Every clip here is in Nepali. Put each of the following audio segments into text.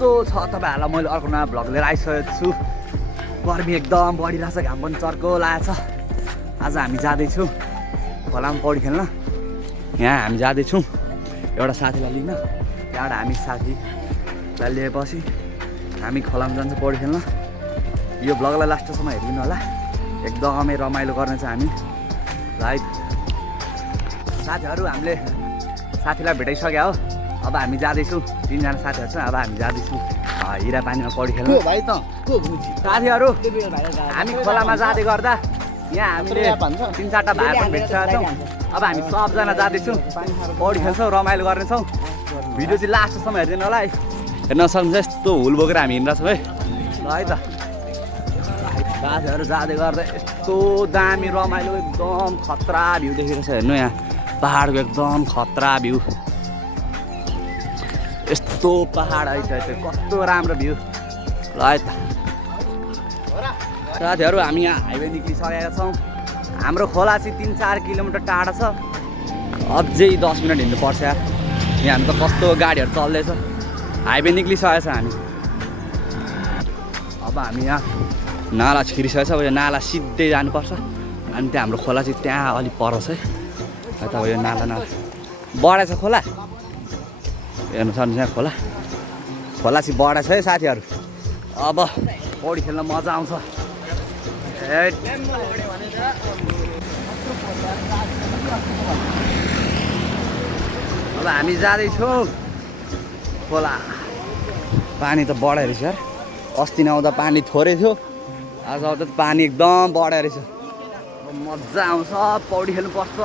कस्तो छ तपाईँहरूलाई मैले अर्को नयाँ भ्लग लिएर आइसकेको छु। गर्मी एकदम बढिरहेछ, घाम पनि चर्को लागेछ। आज हामी जाँदैछौँ खोलामा पौडी खेल्न। यहाँ हामी जाँदैछौँ एउटा साथीलाई लिन। त्यहाँबाट हामी साथीलाई लिएपछि हामी खोलामा जान्छौँ पौडी खेल्न। यो भ्लगलाई लास्टसम्म हेरिदिनु होला, एकदमै रमाइलो गर्नेछ हामी। राइट साथीहरू, हामीले साथीलाई भेटाइसक्यो हो। अब हामी जाँदैछौँ, 3 जना साथीहरू छ। अब हामी जाँदैछौँ हिरा पानीमा पौडी खेल्न। साथीहरू, हामी खोलामा जाँदै गर्दा यहाँ हामीले 3-4टा भाइ पनि भेटिसकेका छौँ। अब हामी सबजना जाँदैछौँ, पौडी खेल्छौँ, रमाइलो गर्नेछौँ। भिडियो चाहिँ लास्टसम्म हेरिदिनु होला है। हेर्न सक्नुहुन्छ यस्तो हुल बोकेर हामी हिँड्दैछौँ है। ल है त साथीहरू, जाँदै गर्दा यस्तो दामी रमाइलो एकदम खतरा भ्यू देखिरहेको छ। हेर्नु यहाँ पहाडको एकदम खतरा भ्यू, यस्तो पहाड आइसकेको छ, कस्तो राम्रो भ्यू। ल है त साथीहरू, हामी यहाँ हाइवे निक्लिसकेका छौँ। हाम्रो खोला चाहिँ 3-4 किलोमिटर टाढा छ। अझै 10 मिनट हिँड्नुपर्छ यार। यहाँ त कस्तो गाडीहरू चल्दैछ। हाइवे निक्लिसकेको छ हामी। अब हामी यहाँ नाला छिरिसकेको छ। अब यो नाला सिधै जानुपर्छ। अनि त्यहाँ हाम्रो खोला चाहिँ त्यहाँ अलिक पर छ है। अब यो नाला बढेछ खोला, हेर्नु सक्नुहुन्छ यहाँ खोला चाहिँ बढेछ है साथीहरू। अब पौडी खेल्न मजा आउँछ। अब हामी जाँदैछौँ खोला। पानी त बढेको रहेछ यार। अस्ति नआउँदा पानी थोरै थियो, आज आउँदा त पानी एकदम बढेको रहेछ। मजा आउँछ, पौडी खेल्नुपर्छ।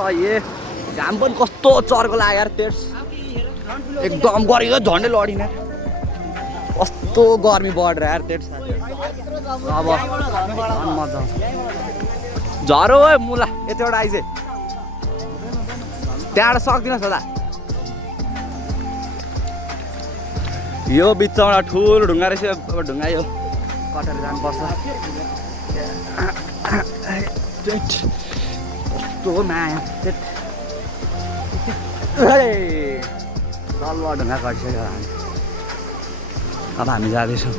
घाम पनि कस्तो चर्को लाग्यो यार। तेर्स एकदम गरेको झन्डै लडिने, कस्तो गर्मी बढेर यार तेर्स। अब मजा आउँछ। झरो है मुला यतिवटा आइज, त्यहाँबाट सक्दिनस् होला। यो बिचमा ठुलो ढुङ्गा रहेछ। अब ढुङ्गा यो कटेर जानुपर्छ। कस्तो माया तल्लो ढुङ्गा कटिसक्यो हामी। अब हामी जाँदैछौँ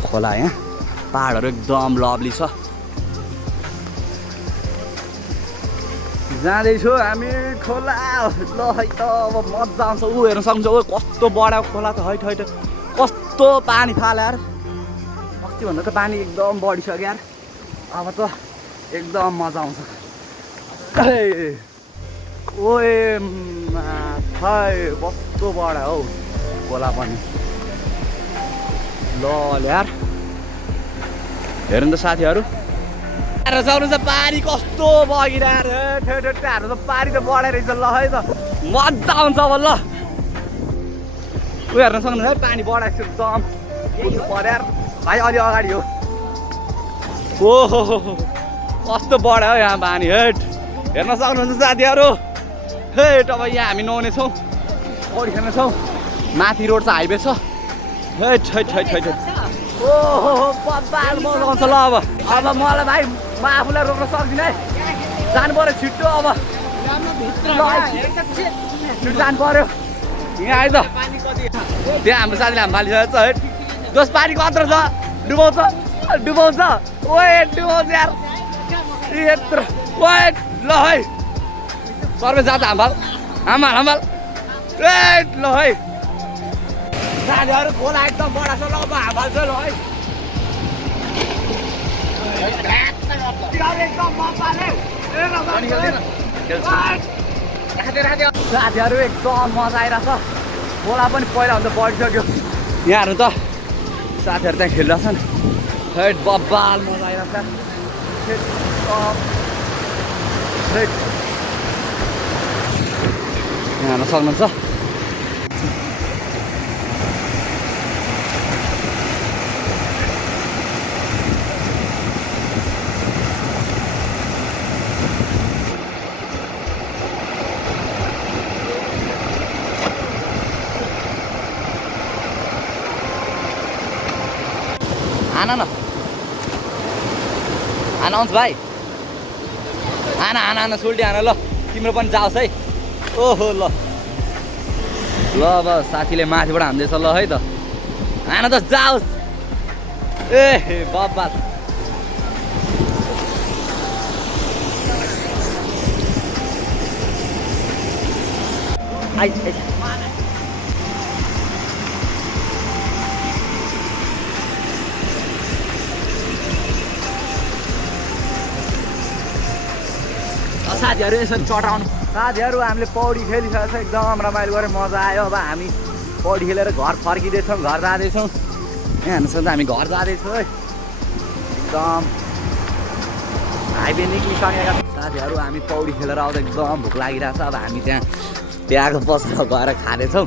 खोला। यहाँ पहाडहरू एकदम लभली छ। जाँदैछु हामी खोला। ल है त अब मजा आउँछ। ऊ हेर्न सक्नुहुन्छ, ऊ कस्तो बढा खोला त। हैट कस्तो पानी फाल्यो यार। अस्तिभन्दा त पानी एकदम बढिसक्यो यार। अब त एकदम मजा आउँछ। ओए खै कस्तो बढा हौ खोला पनि। ल यार हेर्नु त साथीहरू, सक्नुहुन्छ पानी कस्तो बगिरहेको। हाम्रो त पानी त बढाइ रहेछ। ल है त मजा आउँछ अब। ल ऊ हेर्न सक्नुहुन्छ है, पानी बढाएको छ एकदम। पर्यो यार भाइ, अलि अगाडि हो। ओहो कस्तो बढ्यो हौ यहाँ पानी। हेट हेर्न सक्नुहुन्छ साथीहरू। हेट अब यहाँ हामी नुहाउनेछौँ, पौडी खेल्नेछौँ। माथि रोड छ, हाइवे छ। हेट ओहो बब्बाल मजा आउँछ। ल अब मलाई भाइ म आफूलाई रोक्न सक्दिनँ है। जानु पऱ्यो छिट्टो। अब छिट्टो जानु पऱ्यो। यहाँ आयो त त्यहाँ हाम्रो साथीले हामी फालिसकेको छ। हेट दोस पानी कत्रो छ, डुबाउँछ ओए डुबाउँछ यार यत्रो। ओए ल है सर्वे जाँदा हाम्बाल ए ल है साथीहरू, खोला एकदम बडा छ। ल अब हाम्बाल्छ ल है। साथीहरू एकदम मजा आइरहेछ। खोला पनि पहिलाभन्दा बढिसक्यो। यहाँहरू त साथीहरू त्यहाँ खेलिरहेछन्। हेट बब्बाल मजा आइरहेछ। यहाँ हेर्न सक्नुहुन्छ। आना न आना आउँछ भाइ। आना सुल्टी आना। ल तिम्रो पनि जाओस् है। ओहो ल अब साथीले माथिबाट हान्दैछ। ल है त आना त जाओस् ए बाबा साथीहरू यसरी चढाउनु साथीहरू हामीले पौडी खेलिसकेको छ एकदम रमाइलो गरेर मजा आयो अब हामी पौडी खेलेर घर फर्किँदैछौँ घर जाँदैछौँ यहाँ हेर्नुहोस् हामी घर जाँदैछौँ है एकदम हाइवे निक्लिसकेका साथीहरू हामी पौडी खेलेर आउँदा एकदम भोक लागिरहेको छ अब हामी त्यहाँको पसलमा गएर खाँदैछौँ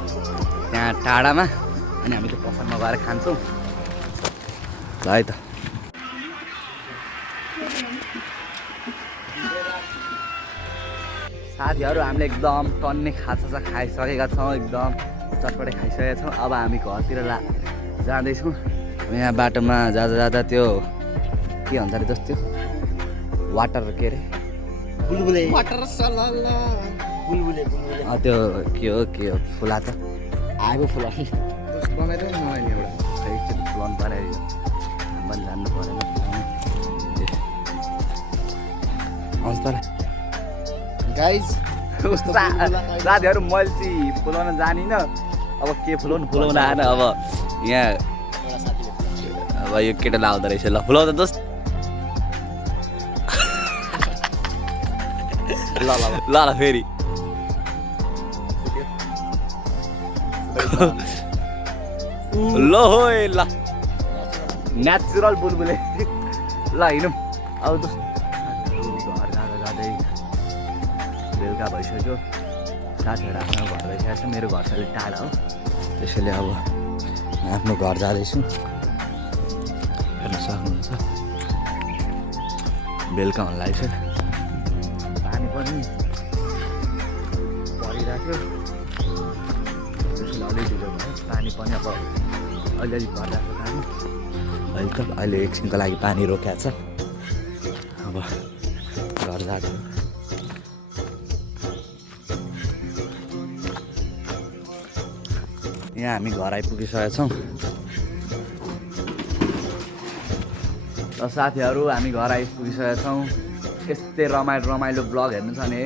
त्यहाँ टाढामा अनि हामी त्यो पसलमा गएर खान्छौँ ल है त साथीहरू हामीले एकदम टन्ने खाजा खाइसकेका छौँ एकदम चटपटे खाइसकेका छौँ अब हामी घरतिर जाँदैछौँ यहाँ बाटोमा जाँदा त्यो के भन्छ अरे जस्तो वाटर के अरे बुलबुले वाटर बुलबुले त्यो के हो फुला त आगो फुला बनाइदिउँ न मैले एउटा एकचोटि फुलाउनु पऱ्यो मैले जान्नु परेन आउँछ तर गाइज साथीहरू मैले चाहिँ फुलाउन जानिनँ अब के फुलाउन आएन अब यहाँ अब यो केटा लाउँदो रहेछ ल फुलाउँदा दोस्त ल ल ल ल फेरि ल हो ल नेचुरल बुलबुले ल हिँडौँ अब दोस्त घर जाँदै बेलुका भइसक्यो साथीहरू आफ्नो घर गइसकेको छ मेरो घर चाहिँ टाढा हो त्यसैले अब आफ्नो घर जाँदैछु हेर्न सक्नुहुन्छ बेलुका हुन लाग्छ पानी पनि परिरहेको त्यसैले अलिक ढिलो भयो पानी पनि अब अलिअलि परिरहेको पानी अहिले एकछिनको लागि पानी रोकिएको छ अब घर जाँदा यहाँ हामी घर आइपुगिसकेका छौँ र साथीहरू हामी घर आइपुगिसकेका छौँ यस्तै रमाइलो ब्लग हेर्नु छ भने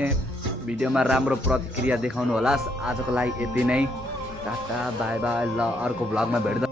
भिडियोमा राम्रो प्रतिक्रिया देखाउनु होला आजको लागि यति नै टाटा बाई बाई ल अर्को ब्लगमा भेट्दा